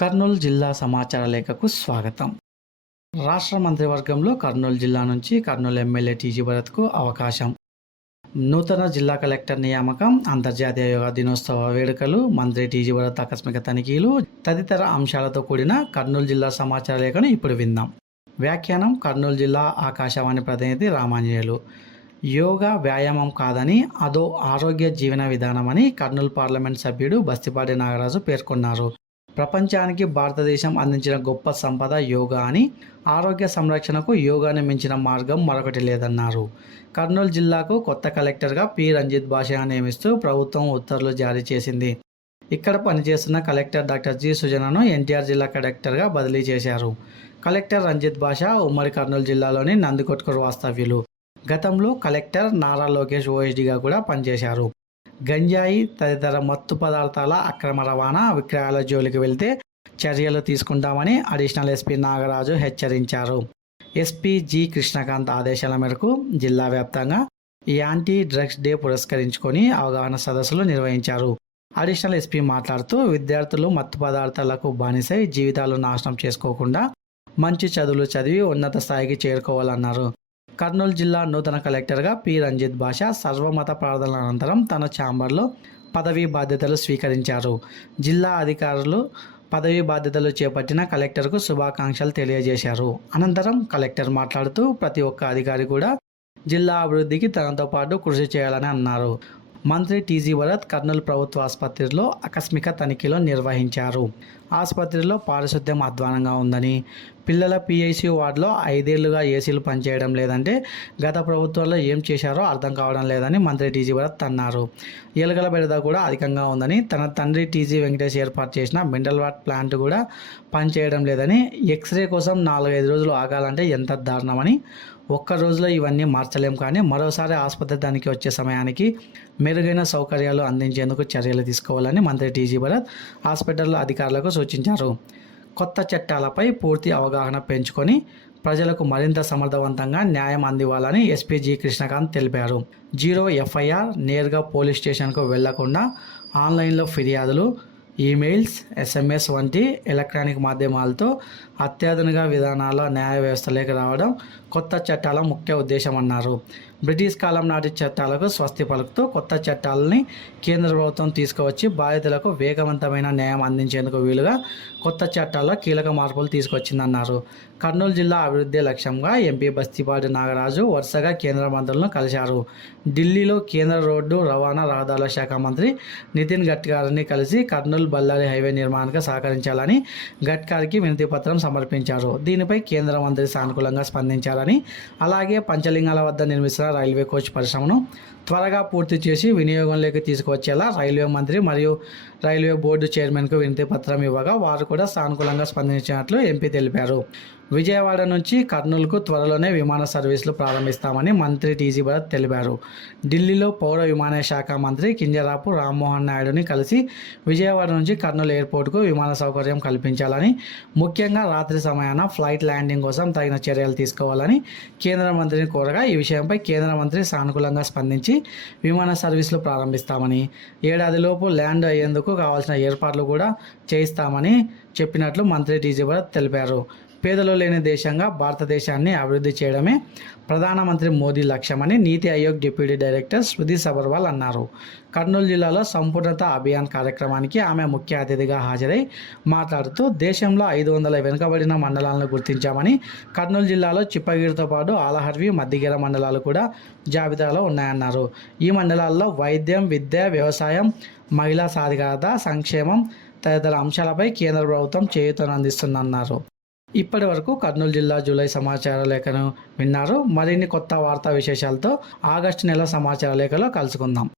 కర్నూలు జిల్లా సమాచార లేఖకు స్వాగతం. రాష్ట్ర మంత్రివర్గంలో కర్నూలు జిల్లా నుంచి కర్నూలు ఎమ్మెల్యే టీజీ భరత్కు అవకాశం. నూతన జిల్లా కలెక్టర్ నియామకం అంతర్జాతీయ యోగా దినోత్సవ వేడుకలు మంత్రి టీజీ భరత్ ఆకస్మిక తనిఖీలు తదితర అంశాలతో కూడిన కర్నూలు జిల్లా సమాచార లేఖను ఇప్పుడు విందాం. వ్యాఖ్యానం కర్నూలు జిల్లా ఆకాశవాణి ప్రతినిధి రామాంజనేయులు. యోగా వ్యాయామం కాదని అదో ఆరోగ్య జీవన విధానమని కర్నూలు పార్లమెంట్ సభ్యుడు బస్తిపాటి నాగరాజు పేర్కొన్నారు. ప్రపంచానికి భారతదేశం అందించిన గొప్ప సంపద యోగా అని ఆరోగ్య సంరక్షణకు యోగాని మించిన మార్గం మరొకటి లేదన్నారు. కర్నూలు జిల్లాకు కొత్త కలెక్టర్గా పి. రంజిత్ భాషా నియమిస్తూ ప్రభుత్వం ఉత్తర్వులు జారీ చేసింది. ఇక్కడ పనిచేస్తున్న కలెక్టర్ డాక్టర్ జి. సుజనను ఎన్టీఆర్ జిల్లా కలెక్టర్గా బదిలీ చేశారు. కలెక్టర్ రంజిత్ భాష ఉమ్మడి కర్నూలు జిల్లాలోని నందికొట్కూరు వాస్తవ్యులు. గతంలో కలెక్టర్ నారా లోకేష్ ఓఎస్డీగా కూడా పనిచేశారు. గంజాయి తదితర మత్తు పదార్థాల అక్రమ రవాణా విక్రయాల జోలికి వెళ్తే చర్యలు తీసుకుంటామని అడిషనల్ ఎస్పీ నాగరాజు హెచ్చరించారు. ఎస్పీ జి కృష్ణకాంత్ ఆదేశాల మేరకు జిల్లా వ్యాప్తంగా ఈ యాంటీ డ్రగ్స్ డే పురస్కరించుకొని అవగాహన సదస్సులు నిర్వహించారు. అడిషనల్ ఎస్పీ మాట్లాడుతూ విద్యార్థులు మత్తు పదార్థాలకు బానిసై జీవితాలు నాశనం చేసుకోకుండా మంచి చదువులు చదివి ఉన్నత స్థాయికి చేరుకోవాలన్నారు. కర్నూలు జిల్లా నూతన కలెక్టర్గా పి. రంజిత్ భాష సర్వమత ప్రార్థనల అనంతరం తన ఛాంబర్లో పదవీ బాధ్యతలు స్వీకరించారు. జిల్లా అధికారులు పదవీ బాధ్యతలు చేపట్టిన కలెక్టర్కు శుభాకాంక్షలు తెలియజేశారు. అనంతరం కలెక్టర్ మాట్లాడుతూ ప్రతి ఒక్క అధికారి కూడా జిల్లా అభివృద్ధికి తనతో పాటు కృషి చేయాలని అన్నారు. మంత్రి టీజీ భరత్ కర్నూలు ప్రభుత్వ ఆసుపత్రిలో ఆకస్మిక తనిఖీలు నిర్వహించారు. ఆసుపత్రిలో పారిశుద్ధ్యం అధ్వానంగా ఉందని పిల్లల పిఐసి వార్డులో ఐదేళ్ళుగా ఏసీలు పనిచేయడం లేదంటే గత ప్రభుత్వంలో ఏం చేశారో అర్థం కావడం లేదని మంత్రి టీజీ భరత్ అన్నారు. ఎలుగల బెడద కూడా అధికంగా ఉందని తన తండ్రి టీజీ వెంకటేష్ ఏర్పాటు చేసిన మినరల్ వాట్ ప్లాంట్ కూడా పనిచేయడం లేదని ఎక్స్రే కోసం నాలుగైదు రోజులు ఆగాలంటే ఎంత దారుణమని ఒక్క రోజులో ఇవన్నీ మార్చలేం కానీ మరోసారి ఆసుపత్రి దానికి వచ్చే సమయానికి మెరుగైన సౌకర్యాలు అందించేందుకు చర్యలు తీసుకోవాలని మంత్రి టీజీ భరత్ హాస్పిటల్ అధికారులకు సూచించారు. కొత్త చట్టాలపై పూర్తి అవగాహన పెంచుకొని ప్రజలకు మరింత సమర్థవంతంగా న్యాయం అందివ్వాలని ఎస్పీ జి కృష్ణకాంత్ తెలిపారు. జీరో ఎఫ్ఐఆర్ నేరుగా పోలీస్ స్టేషన్కు వెళ్ళకుండా ఆన్లైన్లో ఫిర్యాదులు ఈమెయిల్స్ ఎస్ఎంఎస్ వంటి ఎలక్ట్రానిక్ మాధ్యమాలతో అత్యాధునిక విధానాల న్యాయ వ్యవస్థలోకి రావడం కొత్త చట్టాల ముఖ్య ఉద్దేశం అన్నారు బ్రిటిష్ కాలం నాటి చట్టాలకు స్వస్తి పలుకుతూ కొత్త చట్టాలని కేంద్ర ప్రభుత్వం తీసుకువచ్చి బాధితులకు వేగవంతమైన న్యాయం అందించేందుకు వీలుగా కొత్త చట్టాల్లో కీలక మార్పులు తీసుకొచ్చిందన్నారు. కర్నూలు జిల్లా అభివృద్ధి లక్ష్యంగా ఎంపీ బస్తిపాటి నాగరాజు వరుసగా కేంద్ర మంత్రులను కలిశారు. ఢిల్లీలో కేంద్ర రోడ్డు రవాణా రహదారుల శాఖ మంత్రి నితిన్ గడ్కరీని కలిసి కర్నూలు బళ్ళారి హైవే నిర్మాణానికి సహకరించాలని గడ్కరీకి వినతి పత్రం సమర్పించారు. దీనిపై కేంద్ర మంత్రి సానుకూలంగా స్పందించారని అలాగే పంచలింగాల వద్ద నిర్మిస్తున్న రైల్వే కోచ్ పరిశ్రమను త్వరగా పూర్తి చేసి వినియోగంలోకి తీసుకువచ్చేలా రైల్వే మంత్రి మరియు రైల్వే బోర్డు చైర్మన్కు వినతి పత్రం ఇవ్వగా వారు కూడా సానుకూలంగా స్పందించినట్లు ఎంపీ తెలిపారు. విజయవాడ నుంచి కర్నూలుకు త్వరలోనే విమాన సర్వీసులు ప్రారంభిస్తామని మంత్రి టీజీ భరత్ తెలిపారు. ఢిల్లీలో పౌర విమానయాన శాఖ మంత్రి కింజరాపు రామ్మోహన్ నాయుడుని కలిసి విజయవాడ నుంచి కర్నూలు ఎయిర్పోర్టుకు విమాన సౌకర్యం కల్పించాలని ముఖ్యంగా రాత్రి సమయాన ఫ్లైట్ ల్యాండింగ్ కోసం తగిన చర్యలు తీసుకోవాలని కేంద్ర మంత్రిని కోరగా ఈ విషయంపై కేంద్ర మంత్రి సానుకూలంగా స్పందించి విమాన సర్వీసులు ప్రారంభిస్తామని ఏడాదిలోపు ల్యాండ్ అయ్యేందుకు కావాల్సిన ఏర్పాట్లు కూడా చేయిస్తామని చెప్పినట్లు మంత్రి టీజీ భరత్ తెలిపారు. పేదలు లేని దేశంగా భారతదేశాన్ని అభివృద్ధి చేయడమే ప్రధానమంత్రి మోదీ లక్ష్యమని నీతి ఆయోగ్ డిప్యూటీ డైరెక్టర్ స్మృతి సబర్వాల్ అన్నారు. కర్నూలు జిల్లాలో సంపూర్ణత అభియాన్ కార్యక్రమానికి ఆమె ముఖ్య అతిథిగా హాజరై మాట్లాడుతూ దేశంలో ఐదు వందల వెనుకబడిన మండలాలను గుర్తించామని కర్నూలు జిల్లాలో చిప్పగిరితో పాటు ఆలహర్వి మద్దిగిర మండలాలు కూడా జాబితాలో ఉన్నాయన్నారు. ఈ మండలాల్లో వైద్యం విద్య వ్యవసాయం మహిళా సాధికారత సంక్షేమం తదితర అంశాలపై కేంద్ర ప్రభుత్వం చేయూతను అందిస్తుందన్నారు. ఇప్పటి వరకు కర్నూలు జిల్లా జూలై సమాచార లేఖను విన్నారు. మరిన్ని కొత్త వార్తా విశేషాలతో ఆగస్టు నెల సమాచార లేఖలో కలుసుకుందాం.